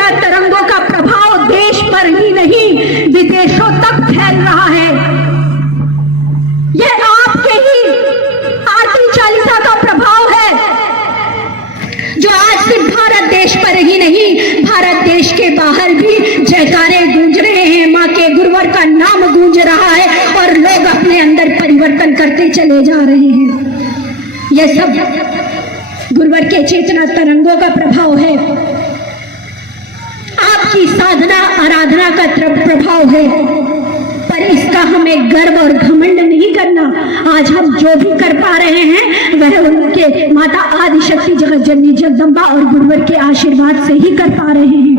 चेतना तरंगों का प्रभाव देश पर ही नहीं विदेशों तक फैल रहा है। यह आपके ही आरती चालीसा का प्रभाव है जो आज सिर्फ भारत देश पर ही नहीं भारत देश के बाहर भी जयकारे गूंज रहे हैं। मां के गुरुवर का नाम गूंज रहा है और लोग अपने अंदर परिवर्तन करते चले जा रहे हैं। यह सब गुरुवर के चेतना तरंगों का प्रभाव है, आपकी साधना आराधना का प्रभाव है। पर इसका हमें गर्व और घमंड नहीं करना। आज हम जो भी कर पा रहे हैं वह उनके माता आदिशक्ति जगत जननी जगदम्बा और गुरुवर के आशीर्वाद से ही कर पा रहे हैं।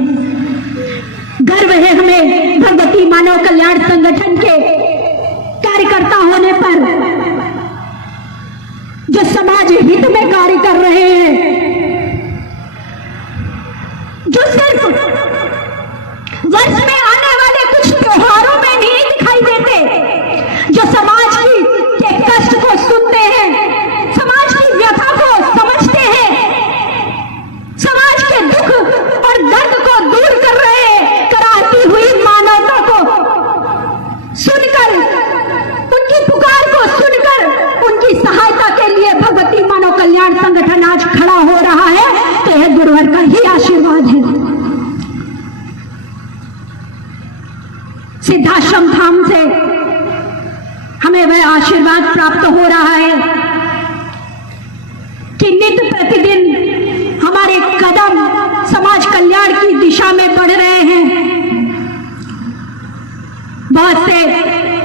गर्व है हमें भगवती मानव कल्याण संगठन के कार्यकर्ता होने पर, जो समाज हित में कार्य कर रहे हैं, जो सिर्फ वर्ष में आने वाले कुछ त्योहारों में नहीं दिखाई देते, जो समाज के कष्ट को सुनते हैं, समाज की व्यथा को समझते हैं, समाज के दुख और दर्द को दूर कर रहे हैं, कराती हुई मानवता को सुनकर, उनकी पुकार को सुनकर, उनकी सहायता के लिए भगवती मानव कल्याण संगठन आज खड़ा हो रहा है। तो यह गुरुवर का ही आशीर्वाद है। सिद्धाश्रम धाम से हमें वह आशीर्वाद प्राप्त हो रहा है कि नित्य प्रतिदिन हमारे कदम समाज कल्याण की दिशा में बढ़ रहे हैं। बहुत से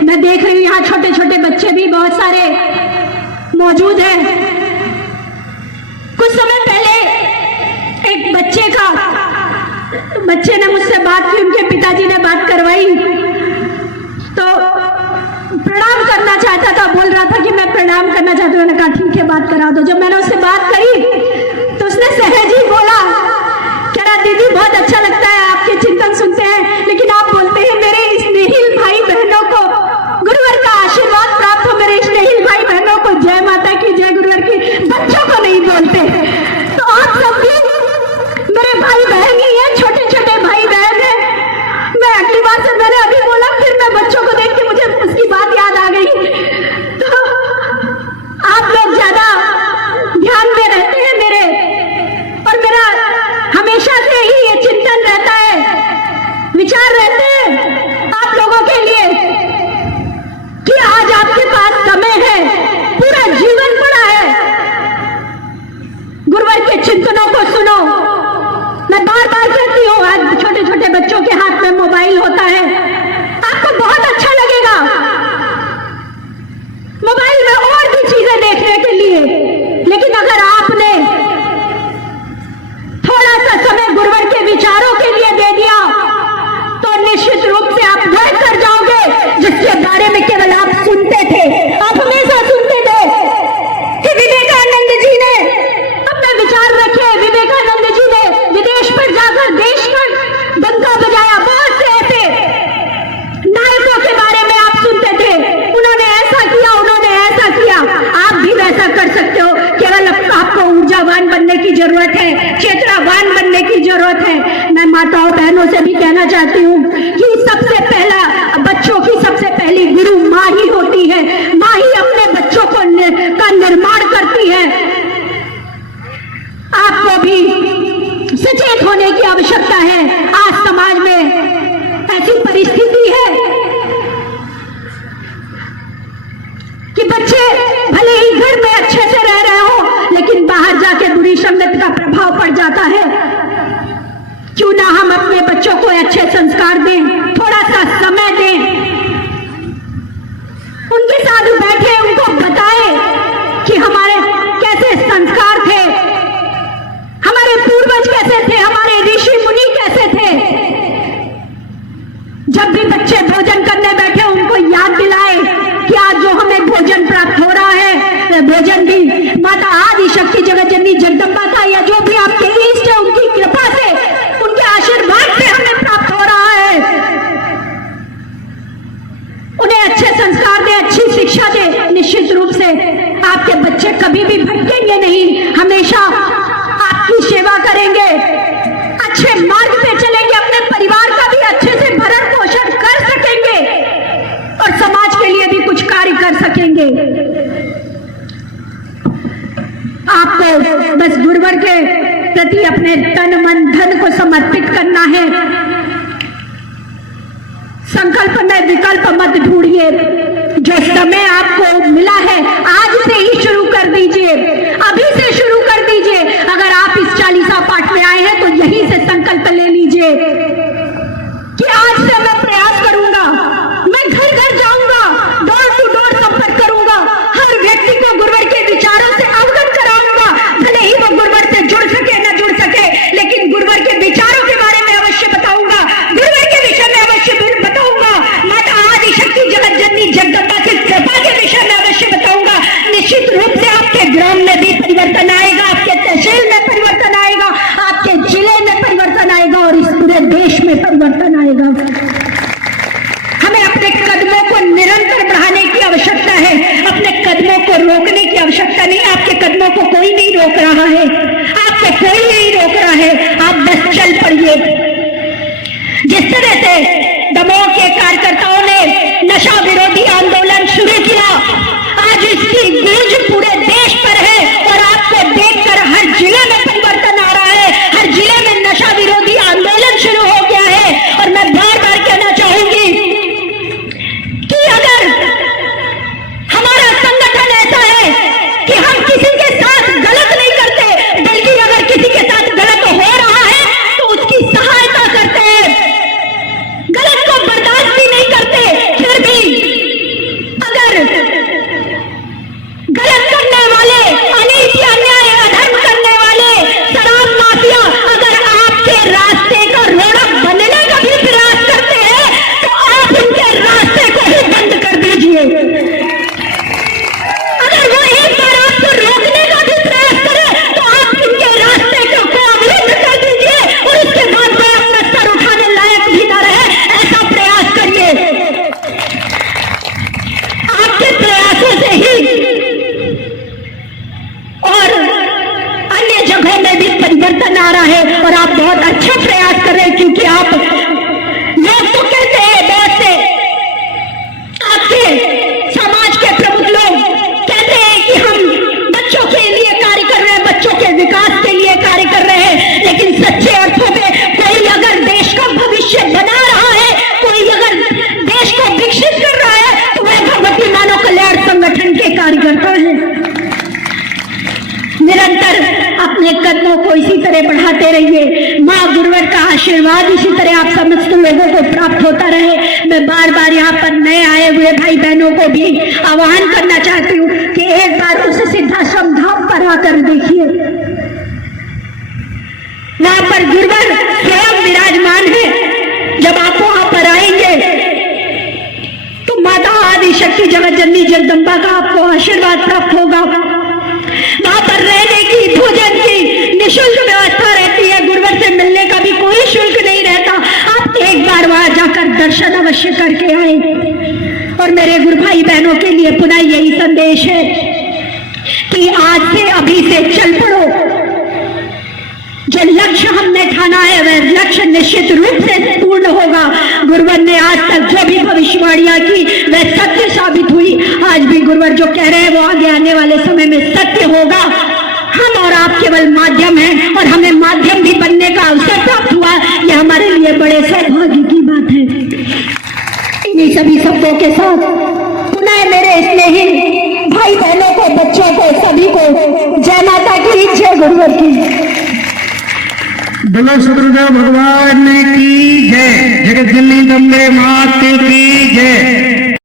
मैं देख रही हूं यहाँ छोटे छोटे बच्चे भी बहुत सारे मौजूद हैं। कुछ समय पहले एक बच्चे ने मुझसे बात की, उनके पिताजी ने बात करवाई, तो प्रणाम करना चाहता था, बोल रहा था कि मैं प्रणाम करना चाहता हूं। मैंने कहा ठीक है बात करा दो। जब मैंने उससे बात करी तो उसने सहज ही बोला, कह रहा दीदी बहुत अच्छा लगता है आपके चिंतन सुनते हैं, लेकिन आप बोलते हैं मेरे स्नेहिल भाई बहनों को गुरुवर का आशीर्वाद प्राप्त हो, मेरे स्नेहिल भाई बहनों को जय माता की जय गुरुवर की, बच्चों को नहीं बोलते। तो आप सब भी मेरे भाई बहन ही है, छोटे छोटे भाई बहन है। मैं अगली बार से मैंने अभी बोला, फिर मैं बच्चों को देख के मुझे उसकी बात याद आ गई। तो आप लोग ज्यादा ध्यान में रहते हैं मेरे, और मेरा हमेशा से ही ये चिंतन रहता है, विचार रहते हैं आप लोगों के लिए कि आज आपके पास समय है, पूरा जीवन पड़ा है, गुरुवर के चिंतनों को सुनो। मैं बार बार कहती हूँ, आज छोटे छोटे बच्चों के हाथ में मोबाइल होता है, आपको बहुत अच्छा लगेगा मोबाइल में और भी चीजें देखने के लिए, लेकिन अगर आपने थोड़ा सा समय गुरुवर के विचारों के लिए दे दिया तो निश्चित रूप से आप वह कर जाओगे जिसके बारे में केवल आप सुनते थे। आप हमेशा सुनते थे कि विवेकानंद जी ने अपने विचार रखे, विवेकानंद जी ने विदेश पर जाकर देश का डंका बजाया। बहुत से ऐसे नायकों के बारे में आप सुनते थे, उन्होंने ऐसा किया, उन्होंने ऐसा किया। आप भी वैसा कर सकते हो, केवल आपको ऊर्जावान बनने की जरूरत है, चेतनावान बनने की जरूरत है। मैं माताओं बहनों से भी कहना चाहती हूँ कि सबसे पहला बच्चों की सबसे पहली गुरु माँ ही होती है। माँ ही अपने बच्चों को का निर्माण करती है। आपको भी सचेत होने की आवश्यकता है। आज समाज में ऐसी परिस्थिति है कि बच्चे भले ही घर में अच्छे से रह रहे हो, लेकिन बाहर जाके बुरी संगत का प्रभाव पड़ जाता है। क्यों ना हम अपने बच्चों को अच्छे संस्कार दें, थोड़ा सा समय दें, उनके साथ बैठे, उनको बताएं कि हमारे कैसे संस्कार थे, हमारे पूर्वज कैसे थे, हमारे ऋषि मुनि कैसे थे। जब भी बच्चे भोजन करने बैठे उनको याद दिलाए कि आज जो हमें भोजन प्राप्त हो रहा है, भोजन भी माता आदिशक्ति जगत जननी जगदम्बा का या जो भी आपके इष्ट है उनकी कृपा से, उनके आशीर्वाद से हमें प्राप्त हो रहा है। उन्हें अच्छे संस्कार दे, अच्छी शिक्षा दे, निश्चित रूप से आपके बच्चे कभी भी भटकेंगे नहीं, हमेशा आपकी सेवा करेंगे। प्रति अपने तन मन धन को समर्पित करना है। संकल्प में विकल्प मत ढूंढिए। जो समय आपको मिला है आज से ही शुरू कर दीजिए, अभी से शुरू कर दीजिए। अगर आप इस 40वां पाठ में आए हैं तो यहीं से संकल्प ले लीजिए कि आज से मैं प्रयास करूंगा, मैं घर घर जाऊंगा, डोर टू डोर संपर्क करूंगा, हर व्यक्ति को गुरुवर के विचारों से अवगत कराऊंगा। भले ही वो गुरुवर से जुड़ सके न जुड़ सके, लेकिन गुरुवर के विचारों के बारे में अवश्य बताऊंगा, गुरुवर के विषय में अवश्य बताऊंगा, माता आदि शक्ति जगत जननी जगदम्बा की कृपा के विषय में अवश्य बताऊंगा। निश्चित रूप से आपके ग्राम में भी परिवर्तन आएगा, आपके तहसील में परिवर्तन आएगा, आपके जिले में परिवर्तन आएगा और इस पूरे देश में परिवर्तन आएगा। हमें अपने कदमों को निरंतर बढ़ाने की आवश्यकता है, अपने कदमों को रोकने की आवश्यकता नहीं। आपके कदमों को कोई नहीं रोक रहा है, आपको कोई नहीं रोक रहा है, आप बस चल पड़िए। जिस तरह से दमोह के कार्यकर्ताओं ने नशा विरोधी आंदोलन शुरू किया, आज इसकी गूंज पूरे देश पर है और आपको देखकर हर जिले में परिवर्तन आ रहा है, हर जिले में नशा विरोधी आंदोलन शुरू हो गया है। और मैं बार बार कहना चाहूंगी कि अगर हमारा संगठन ऐसा है कि हम किसी के साथ गलत नहीं करते, बल्कि अगर किसी के साथ गलत हो रहा है तो उसकी सहायता करते हैं, गलत को बर्दाश्त भी नहीं करते। फिर भी अगर गलत करने वाले, अनीति अन्याय अधर्म करने वाले, शराब माफिया अगर आपके रास्ते का रोड़ा बनने का भी प्रयास करते हैं तो आप उनके रास्ते को ही बंद कर दीजिए। अगर वो एक बार आपको रोकने का भी प्रयास करे तो आप उनके रास्ते को अवरुद्ध कर दीजिए और उसके बाद वो अपना सर उठाने लायक भी न रहे, ऐसा प्रयास करिए। आपके प्रयासों से ही और अन्य जगहों में भी परिवर्तन आ रहा है और आप बहुत अच्छा प्रयास कर रहे हैं, क्योंकि आप लोग तो कहते हैं, बहुत से आपके समाज के प्रमुख लोग कहते हैं कि हम बच्चों के लिए कार्य कर रहे हैं, बच्चों के विकास के लिए कार्य कर रहे हैं, लेकिन सच्चे अर्थों में कोई अगर देश का भविष्य बना रहा है, कोई अगर देश को विकसित कर रहा है तो वह भगवती मानव कल्याण संगठन के कार्यकर्ता हैं। निरंतर अपने कदमों को इसी तरह बढ़ाते रहिए। माँ गुरुवर का आशीर्वाद इसी तरह आप समस्त लोगों को प्राप्त होता रहे। मैं बार बार यहाँ पर नए आए हुए भाई बहनों को भी आह्वान करना चाहती हूँ कि एक बार उस सिद्धाश्रम धाम पर आकर देखिए, वहां पर गुरुवर स्वयं विराजमान है। जब आप वहां पर आएंगे तो माता आदि शक्ति जगत जननी जगदम्बा का आपको आशीर्वाद प्राप्त होगा। वहां पर रहने की, भोजन की निःशुल्क व्यवस्था रहती है, गुरुवर से मिलने का भी कोई शुल्क नहीं रहता। आप एक बार वहां जाकर दर्शन अवश्य करके आए। और मेरे गुरु भाई बहनों के लिए पुनः यही संदेश है कि आज से अभी से चल पड़ो। जो लक्ष्य हमने ठाना है वह लक्ष्य निश्चित रूप से पूर्ण होगा। गुरुवर ने आज तक जो भी भविष्यवाणियां की वह सत्य साबित हुई। आज भी गुरुवर जो कह रहे हैं वो आगे आने वाले समय में सत्य होगा। हम और आप केवल माध्यम हैं और हमें माध्यम भी बनने का अवसर प्राप्त हुआ। यह हमारे लिए बड़े सौभाग्य की बात है। इन्हीं सभी शब्दों के साथ पुनः मेरे स्नेही भाई बहनों को, बच्चों को, सभी को जय माता की, जय गुरुवर की। बोलो सदगुरुदेव भगवान की जय। जगत जननी अम्बे माता की जय।